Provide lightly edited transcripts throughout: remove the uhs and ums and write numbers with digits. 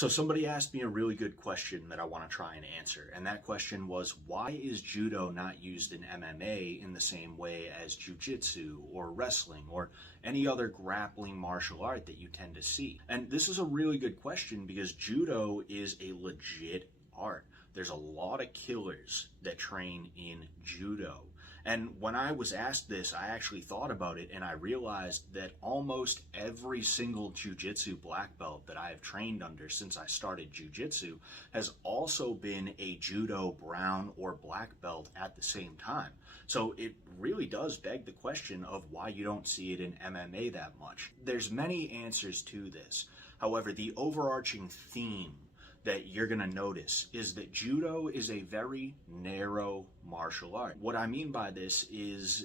So somebody asked me a really good question that I want to try and answer, and that question was, why is judo not used in MMA in the same way as jiu-jitsu or wrestling or any other grappling martial art that you tend to see? And this is a really good question because judo is a legit art. There's a lot of killers that train in judo. And when I was asked this, I actually thought about it and I realized that almost every single jiu-jitsu black belt that I have trained under since I started jiu-jitsu has also been a judo brown or black belt at the same time. So it really does beg the question of why you don't see it in MMA that much. There's many answers to this. However, the overarching theme that you're going to notice is that judo is a very narrow martial art. What I mean by this is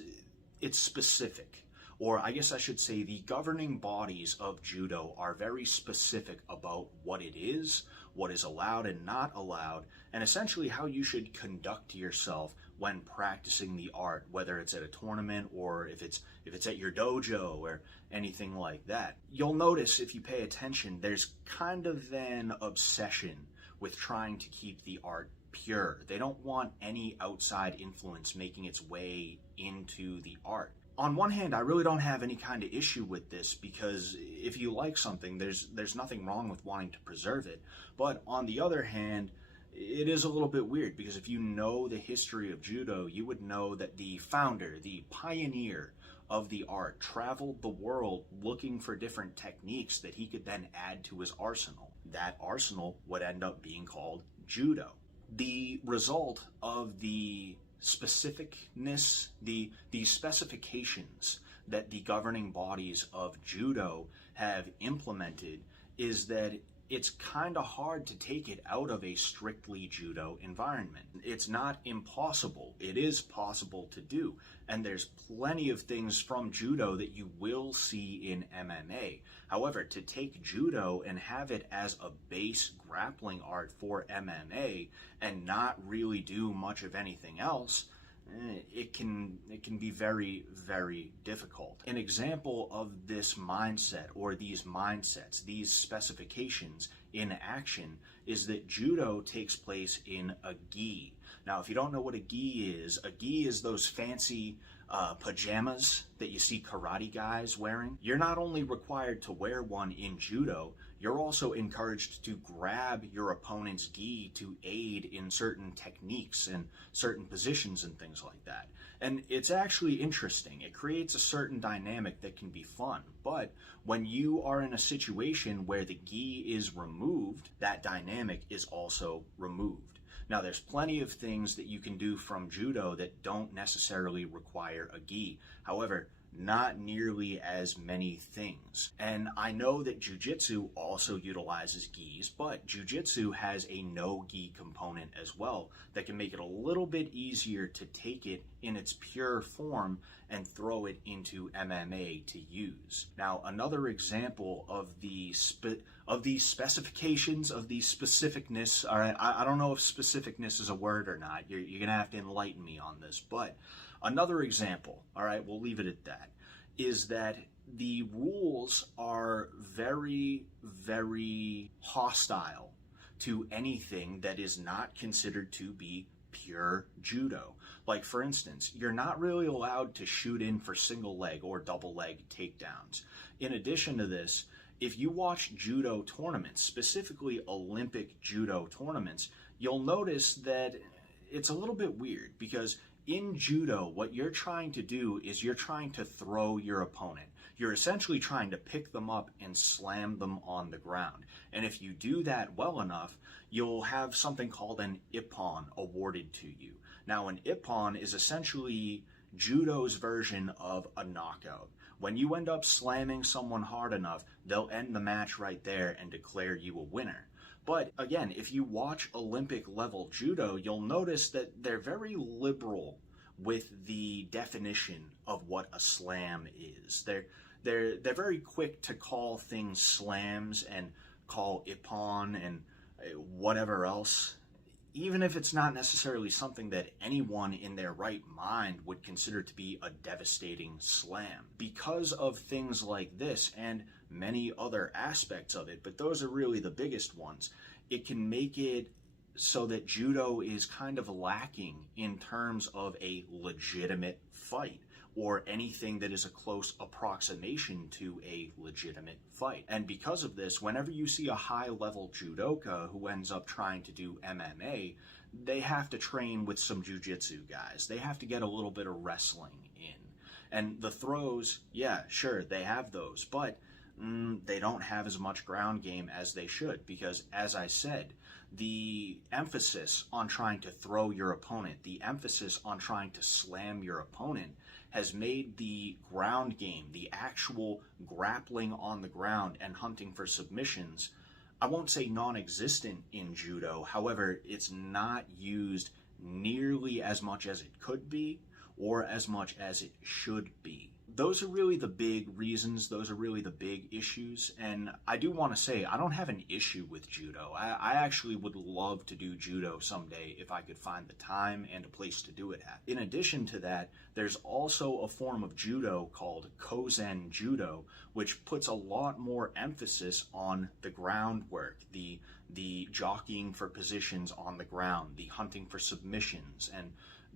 it's specific, or I guess I should say the governing bodies of judo are very specific about what it is, what is allowed and not allowed, and essentially how you should conduct yourself when practicing the art, whether it's at a tournament or if it's at your dojo or anything like that. You'll notice if you pay attention, there's kind of an obsession with trying to keep the art pure. They don't want any outside influence making its way into the art. On one hand, I really don't have any kind of issue with this because if you like something, there's nothing wrong with wanting to preserve it. But on the other hand, it is a little bit weird because if you know the history of judo, you would know that the founder, the pioneer of the art, traveled the world looking for different techniques that he could then add to his arsenal. That arsenal would end up being called judo. The result of the specificness, the specifications that the governing bodies of judo have implemented is that it's kind of hard to take it out of a strictly judo environment. It's not impossible. It is possible to do. And there's plenty of things from judo that you will see in MMA. However, to take judo and have it as a base grappling art for MMA and not really do much of anything else, it can be very, very difficult. An example of this mindset or these mindsets, these specifications in action is that judo takes place in a gi. Now, if you don't know what a gi is those fancy pajamas that you see karate guys wearing. You're not only required to wear one in judo, you're also encouraged to grab your opponent's gi to aid in certain techniques and certain positions and things like that. And it's actually interesting. It creates a certain dynamic that can be fun. But when you are in a situation where the gi is removed, that dynamic is also removed. Now, there's plenty of things that you can do from judo that don't necessarily require a gi. However, not nearly as many things. And I know that jiu-jitsu also utilizes gis, but jiu-jitsu has a no-gi component as well that can make it a little bit easier to take it in its pure form and throw it into MMA to use. Now, another example of the specifications, of the specificness, all right, I don't know if specificness is a word or not. You're gonna have to enlighten me on this, but another example, all right, we'll leave it at that, is that the rules are very, very hostile to anything that is not considered to be pure judo. Like, for instance, you're not really allowed to shoot in for single leg or double leg takedowns. In addition to this, if you watch judo tournaments, specifically Olympic judo tournaments, you'll notice that it's a little bit weird because in judo, what you're trying to do is you're trying to throw your opponent. You're essentially trying to pick them up and slam them on the ground. And if you do that well enough, you'll have something called an ippon awarded to you. Now, an ippon is essentially judo's version of a knockout. When you end up slamming someone hard enough, they'll end the match right there and declare you a winner. But again, if you watch Olympic level judo, you'll notice that they're very liberal with the definition of what a slam is. They're very quick to call things slams and call ippon and whatever else, even if it's not necessarily something that anyone in their right mind would consider to be a devastating slam. Because of things like this and many other aspects of it, but those are really the biggest ones. It can make it so that judo is kind of lacking in terms of a legitimate fight, or anything that is a close approximation to a legitimate fight. And because of this, whenever you see a high-level judoka who ends up trying to do MMA, they have to train with some jiu-jitsu guys. They have to get a little bit of wrestling in. And the throws, yeah, sure, they have those, but they don't have as much ground game as they should, because, as I said, the emphasis on trying to throw your opponent, the emphasis on trying to slam your opponent, has made the ground game, the actual grappling on the ground and hunting for submissions, I won't say non-existent in judo. However, it's not used nearly as much as it could be, or as much as it should be. Those are really the big reasons, those are really the big issues, and I do want to say I don't have an issue with judo. I actually would love to do judo someday if I could find the time and a place to do it at. In addition to that, there's also a form of judo called Kozen Judo, which puts a lot more emphasis on the groundwork, the jockeying for positions on the ground, the hunting for submissions, and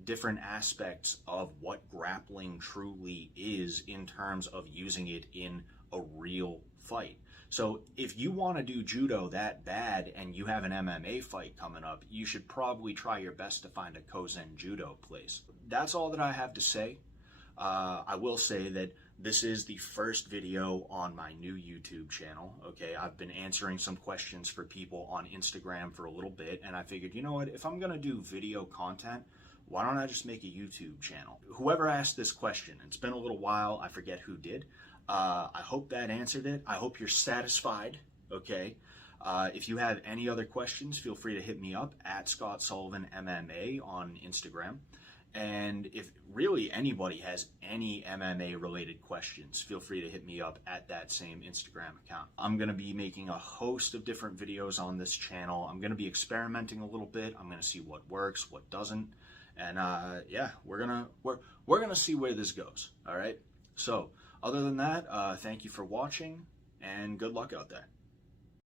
different aspects of what grappling truly is in terms of using it in a real fight. So if you want to do judo that bad and you have an MMA fight coming up, you should probably try your best to find a Kozen Judo place. That's all that I have to say. I will say that this is the first video on my new YouTube channel, okay? I've been answering some questions for people on Instagram for a little bit, and I figured, you know what, if I'm gonna do video content, why don't I just make a YouTube channel? Whoever asked this question, it's been a little while, I forget who did. I hope that answered it. I hope you're satisfied, okay? If you have any other questions, feel free to hit me up at Scott Sullivan MMA on Instagram. And if really anybody has any MMA related questions, feel free to hit me up at that same Instagram account. I'm going to be making a host of different videos on this channel. I'm going to be experimenting a little bit. I'm going to see what works, what doesn't. And yeah, we're gonna see where this goes. All right. So other than that, thank you for watching, and good luck out there.